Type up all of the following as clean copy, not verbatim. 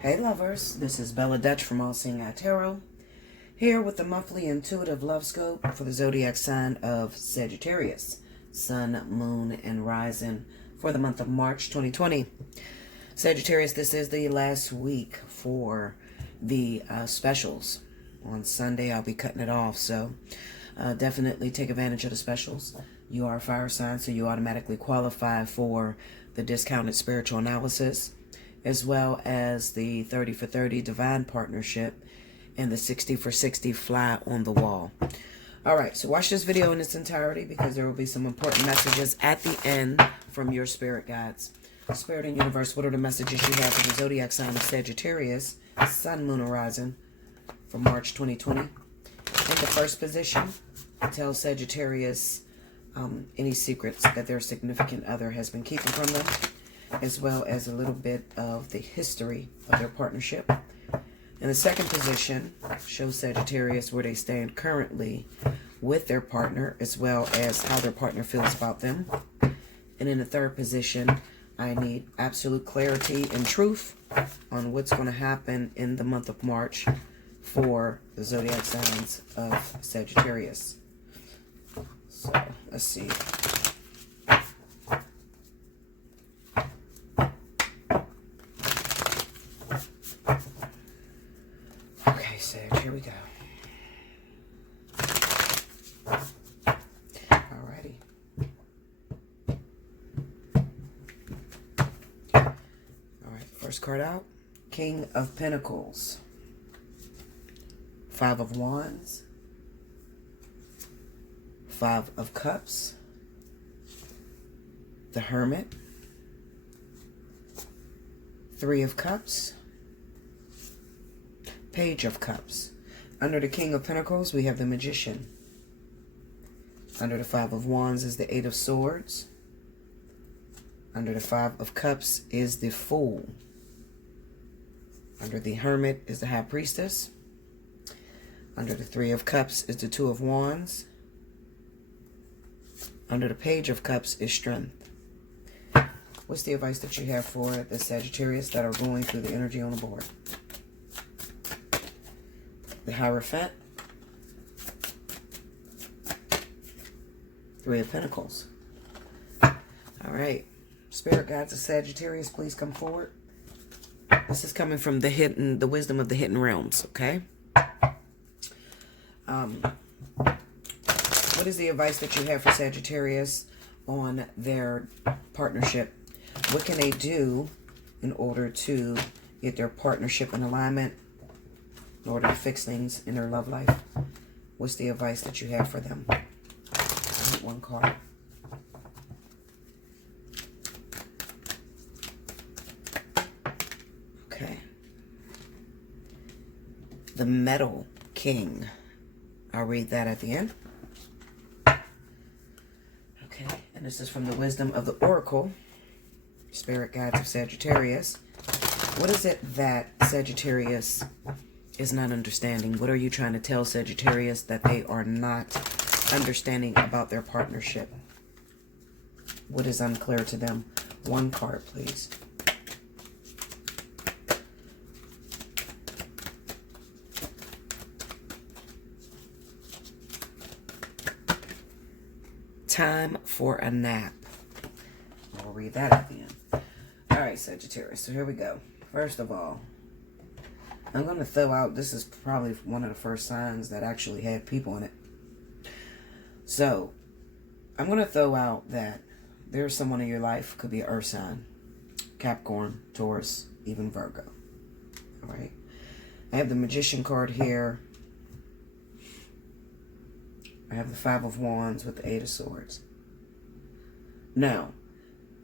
Hey lovers, this is Bella Dutch from Allseeingeyetarot, here with the monthly intuitive love scope for the zodiac sign of Sagittarius, Sun, Moon, and Rising for the month of March 2020. Sagittarius, this is the last week for the specials. On Sunday, I'll be cutting it off, so definitely take advantage of the specials. You are a fire sign, so you automatically qualify for the discounted spiritual analysis, as well as the 30 for 30 divine partnership and the 60 for 60 fly on the wall. All right, so watch this video in its entirety because there will be some important messages at the end from your spirit guides. Spirit and universe, what are the messages you have for the zodiac sign of Sagittarius, Sun, Moon, and Rising for March 2020? In the first position, tell Sagittarius any secrets that their significant other has been keeping from them, as well as a little bit of the history of their partnership. In the second position, show Sagittarius where they stand currently with their partner, as well as how their partner feels about them. And in the third position, I need absolute clarity and truth on what's going to happen in the month of March for the zodiac signs of Sagittarius. So, let's see. Okay, Sag, here we go. Alrighty. Alright, first card out. King of Pentacles. 5 of Wands. 5 of Cups. The Hermit. 3 of Cups. Page of Cups. Under the King of Pentacles, we have the Magician. Under the 5 of Wands is the 8 of Swords. Under the 5 of Cups is the Fool. Under the Hermit is the High Priestess. Under the 3 of Cups is the 2 of Wands. Under the Page of Cups is Strength. What's the advice that you have for the Sagittarius that are going through the energy on the board? The Hierophant. 3 of Pentacles. All right. Spirit guides of Sagittarius, please come forward. This is coming from the wisdom of the hidden realms, okay? What is the advice that you have for Sagittarius on their partnership? What can they do in order to get their partnership in alignment, in order to fix things in their love life? What's the advice that you have for them? I need one card. Okay. The Metal King. I'll read that at the end. Okay, and this is from the wisdom of the Oracle, Spirit Guides of Sagittarius. What is it that Sagittarius is not understanding? What are you trying to tell Sagittarius that they are not understanding about their partnership? What is unclear to them? One card, please. Time for a nap. We'll read that at the end. All right, Sagittarius. So here we go. First of all, I'm going to throw out, this is probably one of the first signs that actually had people in it. So, I'm going to throw out that there's someone in your life, could be an earth sign, Capricorn, Taurus, even Virgo. All right. I have the Magician card here. I have the 5 of Wands with the 8 of Swords. Now,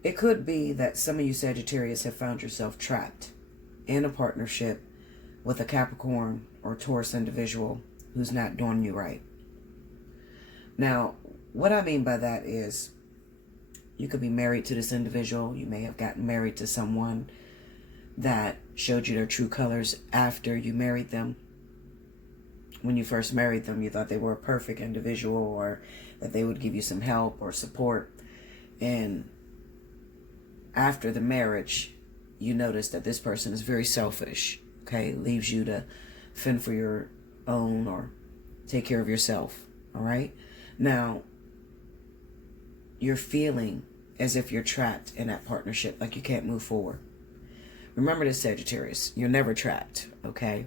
it could be that some of you Sagittarius have found yourself trapped in a partnership with a Capricorn or Taurus individual who's not doing you right. Now, what I mean by that is you could be married to this individual. You may have gotten married to someone that showed you their true colors after you married them. When you first married them, you thought they were a perfect individual or that they would give you some help or support. And after the marriage, you notice that this person is very selfish, okay? Leaves you to fend for your own or take care of yourself, all right? Now, you're feeling as if you're trapped in that partnership, like you can't move forward. Remember this, Sagittarius, you're never trapped, okay?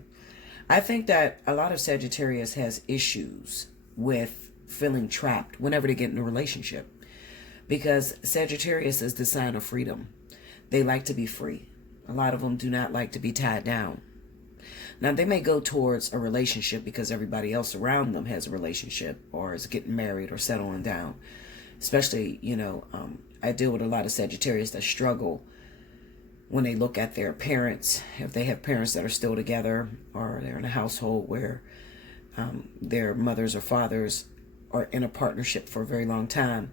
I think that a lot of Sagittarius has issues with feeling trapped whenever they get in a relationship, because Sagittarius is the sign of freedom. They like to be free. A lot of them do not like to be tied down. Now, they may go towards a relationship because everybody else around them has a relationship or is getting married or settling down. Especially, I deal with a lot of Sagittarius that struggle when they look at their parents. If they have parents that are still together, or they're in a household where their mothers or fathers are in a partnership for a very long time,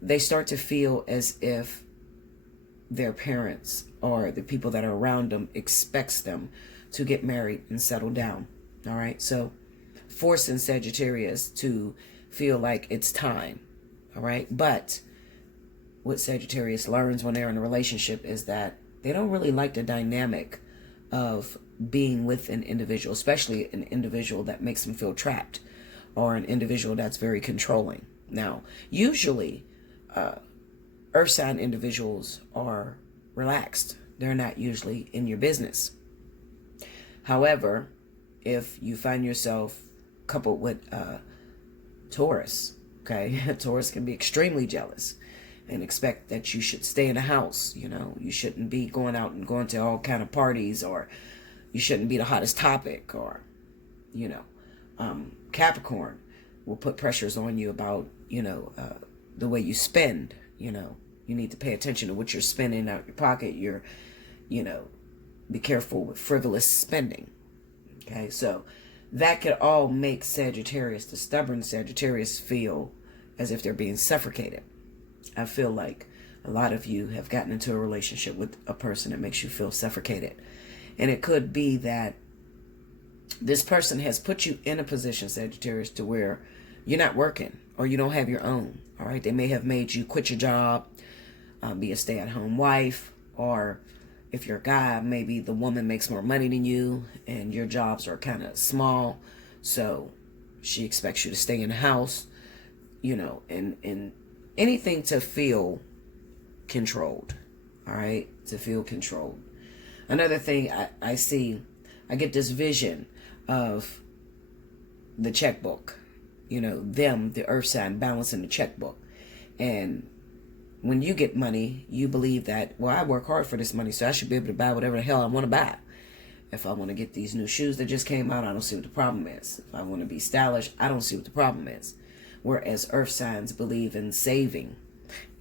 they start to feel as if their parents or the people that are around them expects them to get married and settle down. All right, so forcing Sagittarius to feel like it's time. All right, but what Sagittarius learns when they're in a relationship is that they don't really like the dynamic of being with an individual, especially an individual that makes them feel trapped, or an individual that's very controlling. Now, usually, earth sign individuals are relaxed. They're not usually in your business. However, if you find yourself coupled with Taurus, okay, Taurus can be extremely jealous and expect that you should stay in the house. You shouldn't be going out and going to all kind of parties, or you shouldn't be the hottest topic, or, Capricorn will put pressures on you about, the way you spend. You need to pay attention to what you're spending out your pocket. Be careful with frivolous spending. Okay, so that could all make Sagittarius, the stubborn Sagittarius, feel as if they're being suffocated. I feel like a lot of you have gotten into a relationship with a person that makes you feel suffocated. And it could be that this person has put you in a position, Sagittarius, to where you're not working or you don't have your own. All right, they may have made you quit your job, be a stay-at-home wife, or if you're a guy, maybe the woman makes more money than you and your jobs are kind of small, so she expects you to stay in the house, and anything to feel controlled. All right, to feel controlled. Another thing I see, I get this vision of the checkbook, the earth sign balancing the checkbook. And when you get money, you believe that, well, I work hard for this money, so I should be able to buy whatever the hell I want to buy. If I want to get these new shoes that just came out, I don't see what the problem is. If I want to be stylish, I don't see what the problem is. Whereas earth signs believe in saving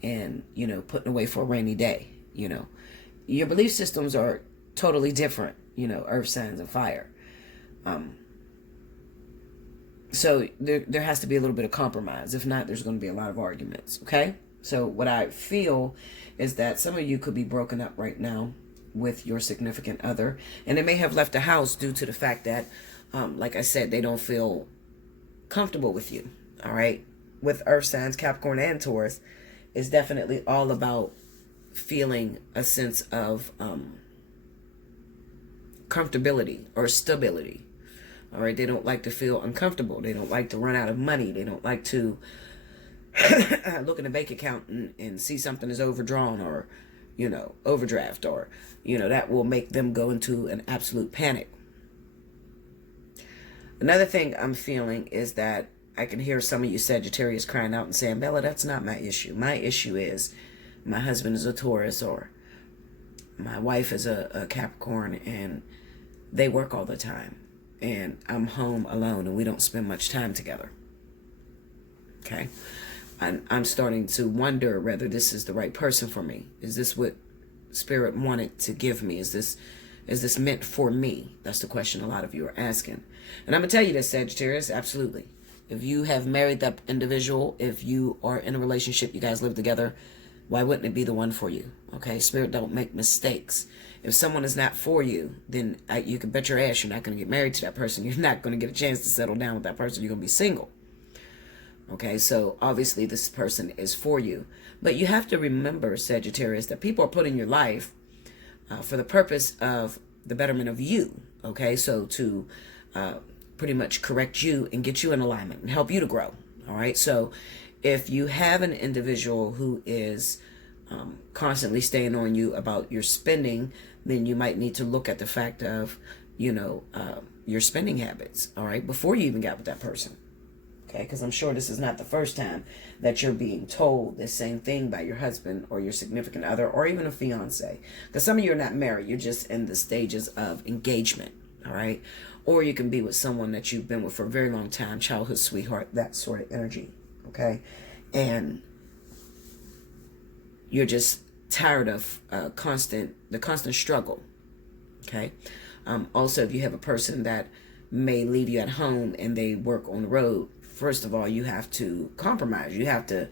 and, putting away for a rainy day. Your belief systems are totally different, earth signs and fire. So there has to be a little bit of compromise. If not, there's going to be a lot of arguments. Okay. So what I feel is that some of you could be broken up right now with your significant other, and they may have left the house due to the fact that, like I said, they don't feel comfortable with you. All right. With earth signs, Capricorn and Taurus, it's definitely all about feeling a sense of comfortability or stability. All right. They don't like to feel uncomfortable. They don't like to run out of money. They don't like to look in the bank account and see something is overdrawn or, overdraft, or, that will make them go into an absolute panic. Another thing I'm feeling is that I can hear some of you Sagittarius crying out and saying, Bella, that's not my issue. My issue is my husband is a Taurus, or my wife is a Capricorn, and they work all the time, and I'm home alone and we don't spend much time together. Okay. I'm starting to wonder whether this is the right person for me. Is this what Spirit wanted to give me? Is this meant for me? That's the question a lot of you are asking. And I'm going to tell you this, Sagittarius, absolutely. If you have married that individual, if you are in a relationship, you guys live together, why wouldn't it be the one for you? Okay, Spirit don't make mistakes. If someone is not for you, then you can bet your ass you're not going to get married to that person. You're not going to get a chance to settle down with that person. You're going to be single. Okay, so obviously this person is for you. But you have to remember, Sagittarius, that people are put in your life for the purpose of the betterment of you. Okay, so to pretty much correct you and get you in alignment and help you to grow. All right, so if you have an individual who is constantly staying on you about your spending, then you might need to look at the fact of, your spending habits, all right, before you even got with that person. Okay, because I'm sure this is not the first time that you're being told the same thing by your husband or your significant other or even a fiance. Because some of you are not married, you're just in the stages of engagement, all right? Or you can be with someone that you've been with for a very long time, childhood sweetheart, that sort of energy, okay? And you're just tired of the constant struggle, okay? Also, if you have a person that may leave you at home and they work on the road, first of all, you have to compromise. You have to,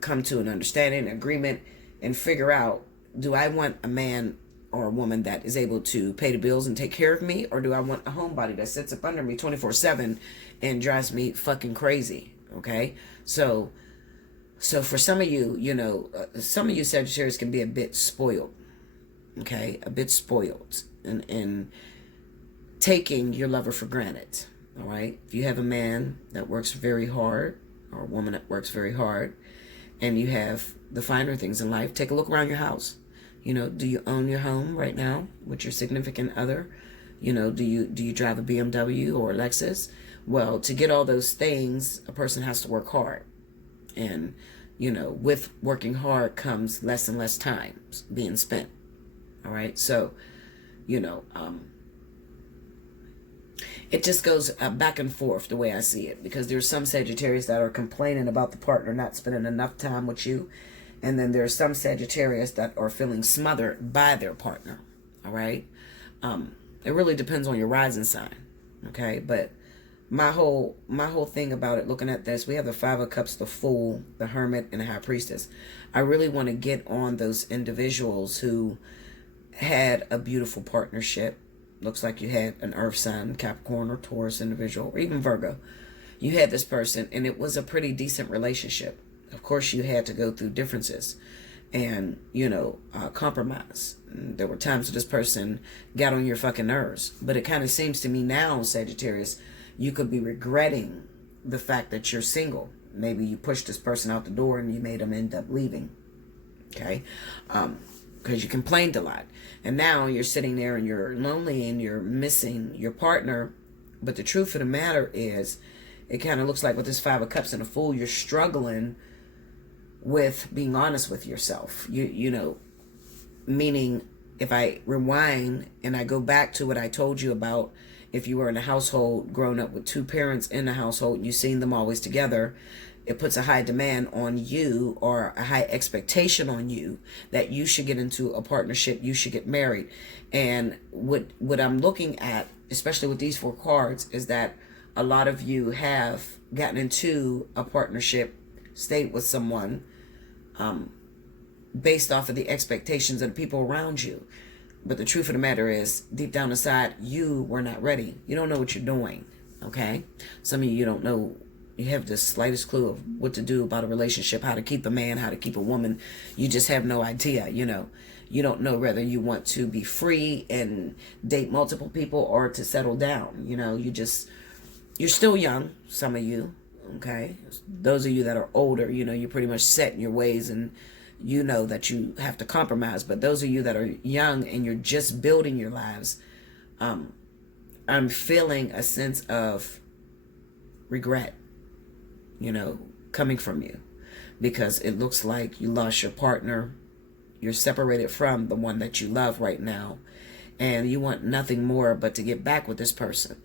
come to an understanding, agreement, and figure out, do I want a man or a woman that is able to pay the bills and take care of me, or do I want a homebody that sits up under me 24/7 and drives me fucking crazy? Okay, so for some of you, some of you Sagittarius can be a bit spoiled. Okay, a bit spoiled, and taking your lover for granted. All right, if you have a man that works very hard or a woman that works very hard, and you have the finer things in life, take a look around your house. Do you own your home right now with your significant other? Do you drive a BMW or a Lexus? Well, to get all those things, a person has to work hard. And, with working hard comes less and less time being spent. All right. So, it just goes back and forth the way I see it, because there's some Sagittarius that are complaining about the partner not spending enough time with you. And then there's some Sagittarius that are feeling smothered by their partner. All right. It really depends on your rising sign. Okay. But my whole thing about it, looking at this, we have the Five of Cups, the Fool, the Hermit, and the High Priestess. I really want to get on those individuals who had a beautiful partnership. Looks like you had an Earth sign, Capricorn or Taurus individual, or even Virgo. You had this person, and it was a pretty decent relationship. Of course, you had to go through differences and, compromise. And there were times that this person got on your fucking nerves. But it kind of seems to me now, Sagittarius, you could be regretting the fact that you're single. Maybe you pushed this person out the door and you made them end up leaving. Okay? Because you complained a lot. And now you're sitting there and you're lonely and you're missing your partner. But the truth of the matter is, it kind of looks like with this Five of Cups and a Fool, you're struggling with being honest with yourself. Meaning, if I rewind and I go back to what I told you about, if you were in a household growing up with two parents in the household and you've seen them always together, it puts a high demand on you, or a high expectation on you, that you should get into a partnership, you should get married. And what I'm looking at, especially with these four cards, is that a lot of you have gotten into a partnership, stayed with someone, based off of the expectations of the people around you. But the truth of the matter is, deep down inside, you were not ready. You don't know what you're doing. Okay? Some of you don't know. You have the slightest clue of what to do about a relationship, how to keep a man, how to keep a woman. You just have no idea, You don't know whether you want to be free and date multiple people or to settle down. You're still young, some of you, okay? Those of you that are older, you're pretty much set in your ways and you know that you have to compromise. But those of you that are young and you're just building your lives, I'm feeling a sense of regret, coming from you, because it looks like you lost your partner. You're separated from the one that you love right now, and you want nothing more but to get back with this person.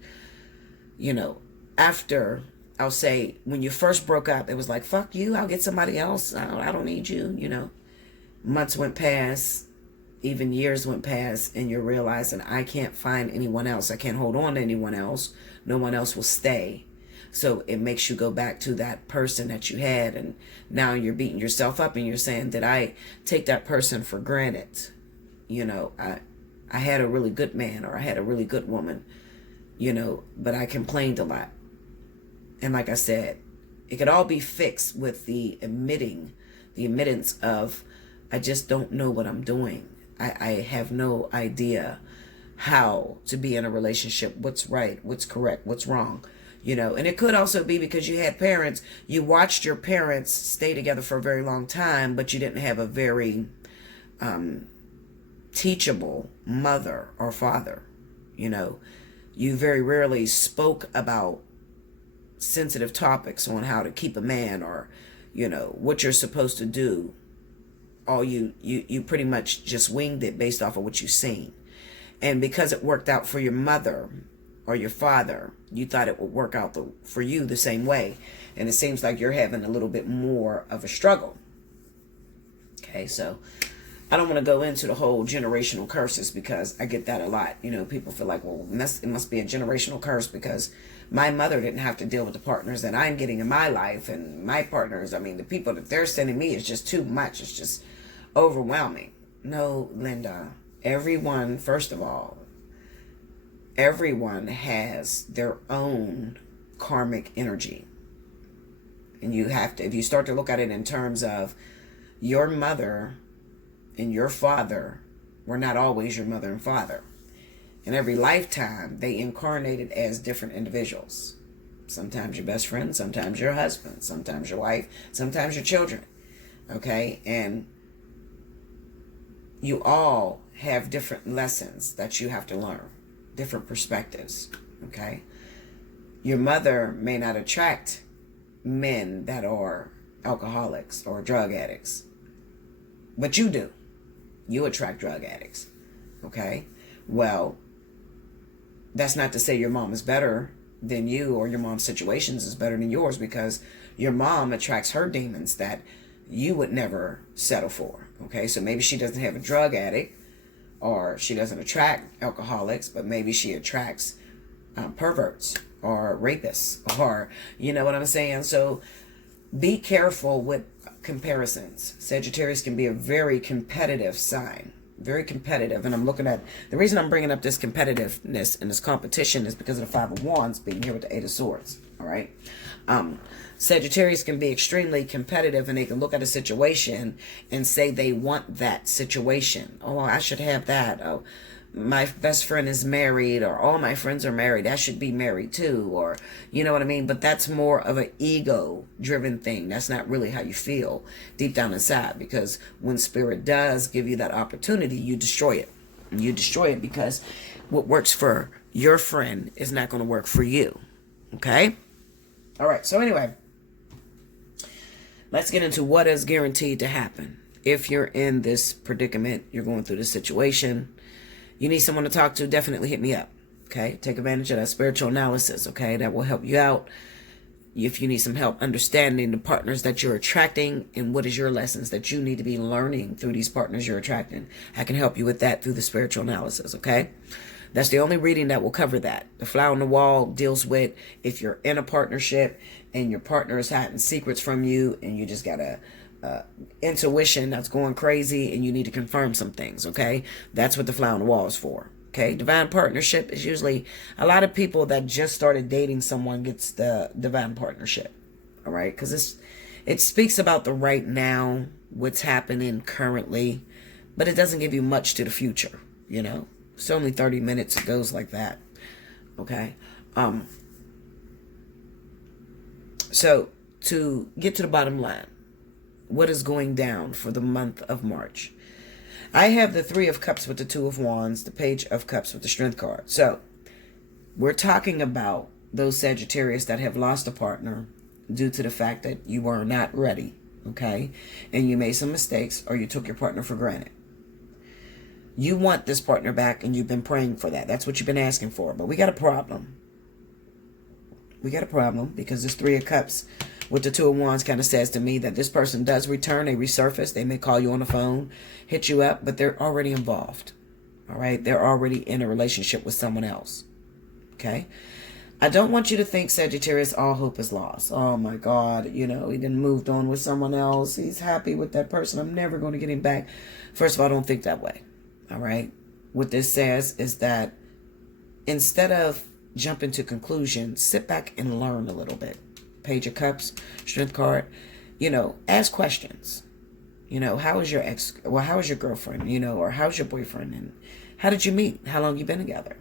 After, I'll say, when you first broke up, it was like, fuck you, I'll get somebody else. I don't need you, Months went past, even years went past, and you're realizing, I can't find anyone else. I can't hold on to anyone else. No one else will stay. So it makes you go back to that person that you had, and now you're beating yourself up and you're saying, did I take that person for granted? I had a really good man, or I had a really good woman, but I complained a lot. And like I said, it could all be fixed with the admittance of, I just don't know what I'm doing. I have no idea how to be in a relationship, what's right, what's correct, what's wrong. And it could also be because you had parents, you watched your parents stay together for a very long time, but you didn't have a very teachable mother or father. You very rarely spoke about sensitive topics on how to keep a man, or what you're supposed to do. All you pretty much just winged it based off of what you've seen. And because it worked out for your mother or your father, you thought it would work out for you the same way. And it seems like you're having a little bit more of a struggle. Okay, so I don't want to go into the whole generational curses, because I get that a lot. People feel like, well, it must be a generational curse because my mother didn't have to deal with the partners that I'm getting in my life, and my partners, the people that they're sending me is just too much. It's just overwhelming. No, Linda. Everyone, first of all, everyone has their own karmic energy. And you have to, if you start to look at it in terms of your mother and your father were not always your mother and father. In every lifetime, they incarnated as different individuals. Sometimes your best friend, sometimes your husband, sometimes your wife, sometimes your children. Okay? And you all have different lessons that you have to learn, different perspectives. Okay? Your mother may not attract men that are alcoholics or drug addicts, but you do. You attract drug addicts. Okay? Well, that's not to say your mom is better than you, or your mom's situations is better than yours, because your mom attracts her demons that you would never settle for. Okay? So maybe she doesn't have a drug addict, or she doesn't attract alcoholics, but maybe she attracts perverts or rapists, or, you know what I'm saying? So be careful with comparisons. Sagittarius can be a very competitive sign, very competitive. And I'm looking at, the reason I'm bringing up this competitiveness and this competition is because of the Five of Wands being here with the Eight of Swords. All right. Sagittarius can be extremely competitive, and they can look at a situation and say they want that situation. Oh, I should have that. Oh, my best friend is married, or all my friends are married, I should be married too, or you know what I mean? But that's more of an ego driven thing. That's not really how you feel deep down inside, because when spirit does give you that opportunity, you destroy it. You destroy it because what works for your friend is not going to work for you. Okay? All right. So anyway, let's get into what is guaranteed to happen. If you're in this predicament, you're going through this situation, you need someone to talk to, definitely hit me up. Okay? Take advantage of that spiritual analysis. Okay? That will help you out. If you need some help understanding the partners that you're attracting and what is your lessons that you need to be learning through these partners you're attracting, I can help you with that through the spiritual analysis. Okay? That's the only reading that will cover that. The Fly on the Wall deals with if you're in a partnership and your partner is hiding secrets from you, and you just got a intuition that's going crazy and you need to confirm some things. Okay? That's what the Fly on the Wall is for. Okay? Divine partnership is usually a lot of people that just started dating someone gets the divine partnership. All right? Because it speaks about the right now, what's happening currently, but it doesn't give you much to the future. You know? It's only 30 minutes. It goes like that. Okay? So, to get to the bottom line, what is going down for the month of March? I have the Three of Cups with the Two of Wands, the Page of Cups with the Strength card. So, we're talking about those Sagittarius that have lost a partner due to the fact that you were not ready, okay? And you made some mistakes, or you took your partner for granted. You want this partner back, and you've been praying for that. That's what you've been asking for. But we got a problem. We got a problem because this Three of Cups with the Two of Wands kind of says to me that this person does return. They resurface. They may call you on the phone, hit you up, but they're already involved. All right? They're already in a relationship with someone else. Okay? I don't want you to think, Sagittarius, all hope is lost. Oh, my God. You know, he done moved on with someone else. He's happy with that person. I'm never going to get him back. First of all, don't think that way. All right? What this says is that instead of jumping to conclusions, sit back and learn a little bit. Page of Cups, Strength card. You know, ask questions. How is your ex? Well, how is your girlfriend? Or how's your boyfriend? And how did you meet? How long you been together?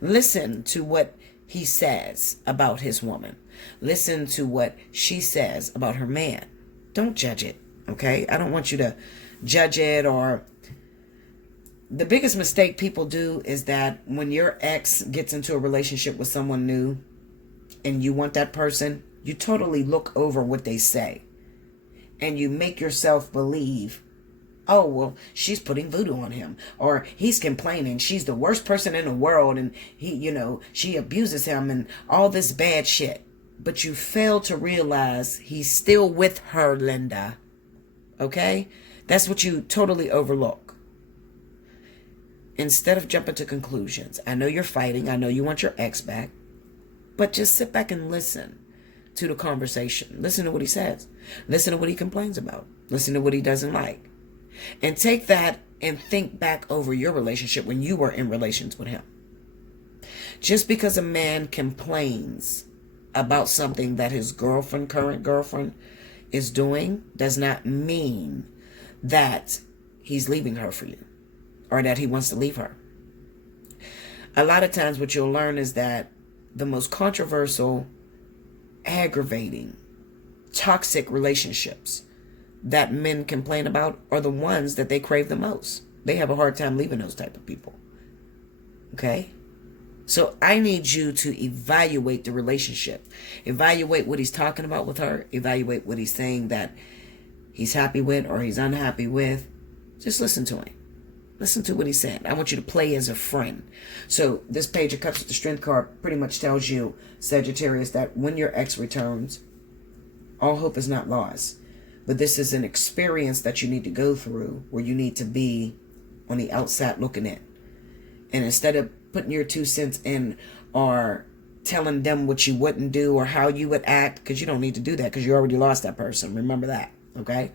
Listen to what he says about his woman. Listen to what she says about her man. Don't judge it, okay? I don't want you to judge it. Or the biggest mistake people do is that when your ex gets into a relationship with someone new and you want that person, you totally look over what they say. And you make yourself believe, oh, well, she's putting voodoo on him. Or he's complaining she's the worst person in the world. And she abuses him and all this bad shit. But you fail to realize he's still with her, Linda. Okay? That's what you totally overlook. Instead of jumping to conclusions. I know you're fighting. I know you want your ex back. But just sit back and listen to the conversation. Listen to what he says. Listen to what he complains about. Listen to what he doesn't like. And take that and think back over your relationship when you were in relations with him. Just because a man complains about something that his current girlfriend, is doing does not mean that he's leaving her for you or that he wants to leave her. A lot of times what you'll learn is that the most controversial, aggravating, toxic relationships that men complain about are the ones that they crave the most. They have a hard time leaving those type of people. Okay? So I need you to evaluate the relationship. Evaluate what he's talking about with her. Evaluate what he's saying that he's happy with or he's unhappy with. Just listen to him. Listen to what he's saying. I want you to play as a friend. So this Page of Cups with the Strength card pretty much tells you, Sagittarius, that when your ex returns, all hope is not lost. But this is an experience that you need to go through where you need to be on the outside looking in. And instead of putting your 2 cents in or telling them what you wouldn't do or how you would act, because you don't need to do that because you already lost that person. Remember that, okay?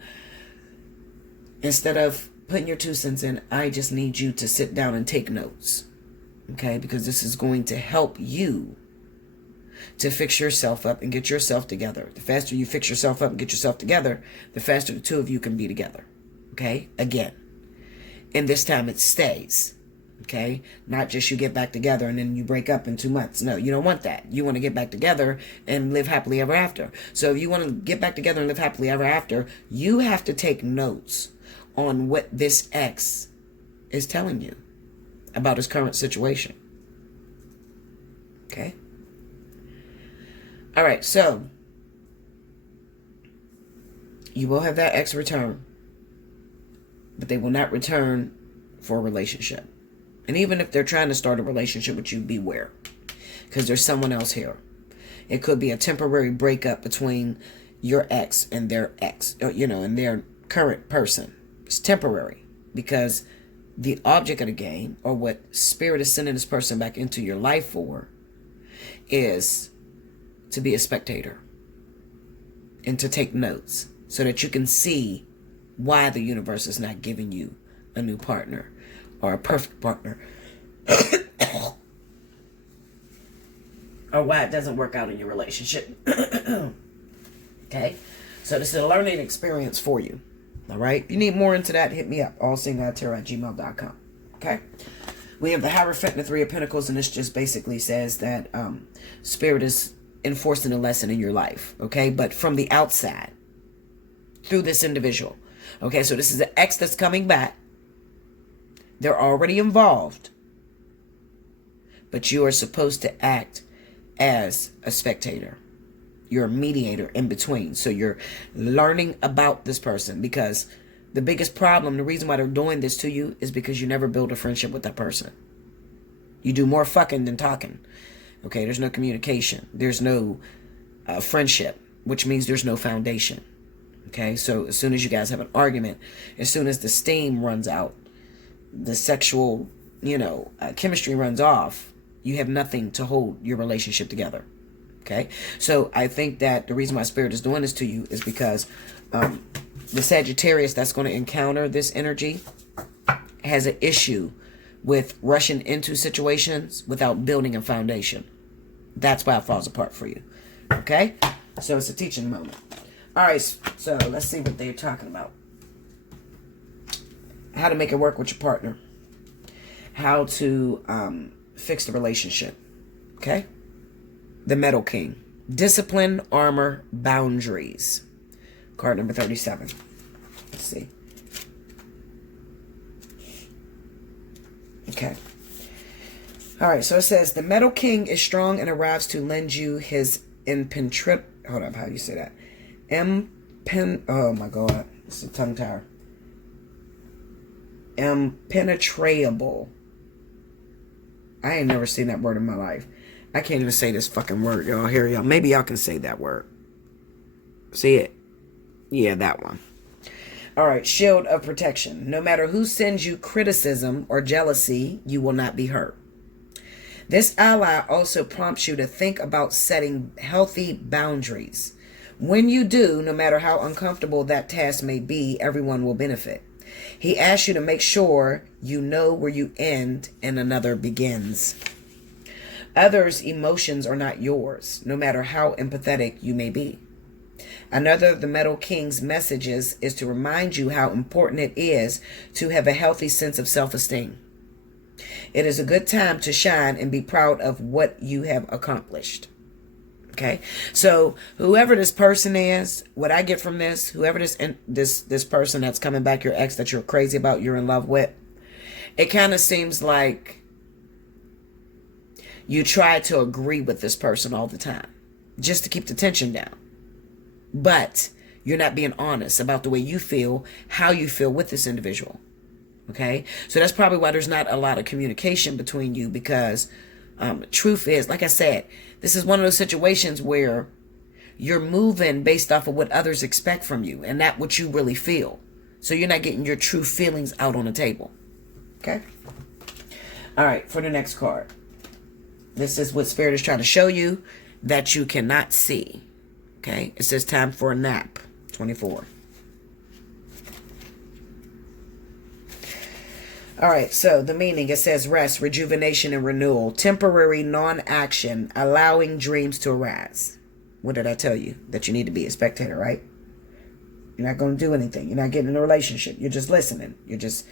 Instead of putting your 2 cents in, I just need you to sit down and take notes, okay? Because this is going to help you to fix yourself up and get yourself together. The faster you fix yourself up and get yourself together, the faster the two of you can be together, okay? Again. And this time it stays. Okay, not just you get back together and then you break up in 2 months. No, you don't want that. You want to get back together and live happily ever after. So if you want to get back together and live happily ever after, you have to take notes on what this ex is telling you about his current situation. Okay? All right, so you will have that ex return, but they will not return for a relationship. And even if they're trying to start a relationship with you, beware. Because there's someone else here. It could be a temporary breakup between your ex and their ex. And their current person. It's temporary. Because the object of the game, or what Spirit is sending this person back into your life for, is to be a spectator. And to take notes. So that you can see why the universe is not giving you a new partner. Or a perfect partner. Or why it doesn't work out in your relationship. Okay? So this is a learning experience for you. Alright? If you need more into that, hit me up. Allseeingeyetarot@gmail.com. Okay? We have the Hierophant and the Three of Pentacles, and this just basically says that Spirit is enforcing a lesson in your life. Okay? But from the outside. Through this individual. Okay? So this is an ex that's coming back. They're already involved. But you are supposed to act as a spectator. You're a mediator in between. So you're learning about this person. Because the biggest problem, the reason why they're doing this to you, is because you never build a friendship with that person. You do more fucking than talking. Okay, there's no communication. There's no friendship. Which means there's no foundation. Okay, so as soon as you guys have an argument, as soon as the steam runs out, the sexual, chemistry runs off, you have nothing to hold your relationship together. Okay? So I think that the reason why Spirit is doing this to you is because the Sagittarius that's going to encounter this energy has an issue with rushing into situations without building a foundation. That's why it falls apart for you. Okay? So it's a teaching moment. All right, so let's see what they're talking about. how to make it work with your partner, how to fix the relationship. Okay? The Metal King. Discipline, armor, boundaries. Card number 37. Let's see. Okay. All right, so it says, the Metal King is strong and arrives to lend you his hold up, how do you say that? Oh my God, it's a tongue tire. Impenetrable. I ain't never seen that word in my life. I can't even say this fucking word, y'all. Here, y'all. Maybe y'all can say that word. See it? Yeah, that one. All right, shield of protection. No matter who sends you criticism or jealousy, you will not be hurt. This ally also prompts you to think about setting healthy boundaries. When you do, no matter how uncomfortable that task may be, everyone will benefit. He asks you to make sure you know where you end and another begins. Others' emotions are not yours, no matter how empathetic you may be. Another of the Metal King's messages is to remind you how important it is to have a healthy sense of self-esteem. It is a good time to shine and be proud of what you have accomplished. Okay, so whoever this person is, what I get from this, whoever this person that's coming back, your ex that you're crazy about, you're in love with, it kind of seems like you try to agree with this person all the time just to keep the tension down. But you're not being honest about the way you feel, how you feel with this individual. Okay, so that's probably why there's not a lot of communication between you, because truth is, like I said, this is one of those situations where you're moving based off of what others expect from you and not what you really feel. So you're not getting your true feelings out on the table. Okay? All right, for the next card. This is what Spirit is trying to show you that you cannot see. Okay? It says time for a nap. 24. All right, so the meaning, it says rest, rejuvenation, and renewal. Temporary non-action, allowing dreams to arise. What did I tell you? That you need to be a spectator, right? You're not going to do anything. You're not getting in a relationship. You're just listening. You're just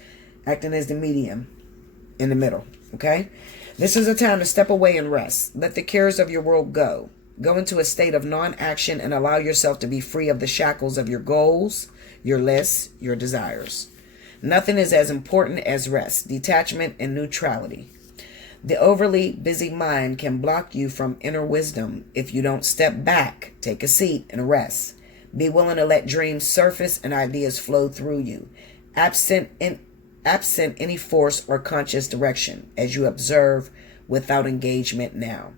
acting as the medium in the middle, okay? This is a time to step away and rest. Let the cares of your world go. Go into a state of non-action and allow yourself to be free of the shackles of your goals, your lists, your desires. Nothing is as important as rest, detachment, and neutrality. The overly busy mind can block you from inner wisdom if you don't step back, take a seat, and rest. Be willing to let dreams surface and ideas flow through you, absent any force or conscious direction, as you observe without engagement now.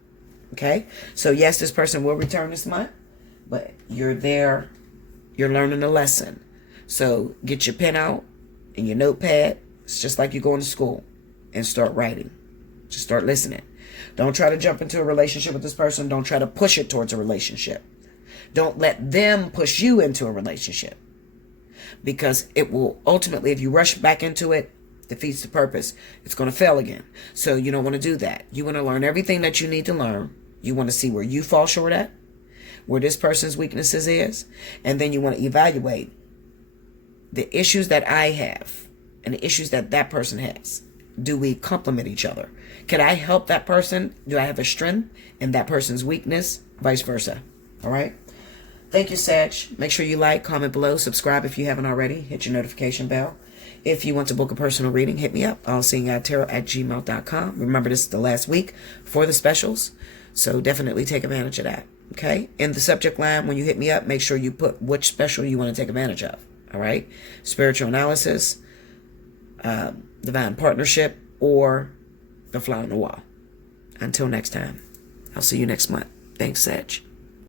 Okay? So yes, this person will return this month, but you're there, you're learning a lesson. So get your pen out and your notepad. It's just like you're going to school, and start writing. Just start listening. Don't try to jump into a relationship with this person. Don't try to push it towards a relationship. Don't let them push you into a relationship, because it will ultimately, if you rush back into it, defeats the purpose. It's going to fail again. So you don't want to do that. You want to learn everything that you need to learn. You want to see where you fall short at, where this person's weaknesses is, and then you want to evaluate the issues that I have and the issues that that person has. Do we complement each other? Can I help that person? Do I have a strength in that person's weakness? Vice versa. All right. Thank you, Sag. Make sure you like, comment below, subscribe if you haven't already. Hit your notification bell. If you want to book a personal reading, hit me up. Allseeingeyetarot@gmail.com. Remember, this is the last week for the specials, so definitely take advantage of that. Okay. In the subject line, when you hit me up, make sure you put which special you want to take advantage of. All right. Spiritual analysis, divine partnership, or the fly on the wall. Until next time, I'll see you next month. Thanks, Sag.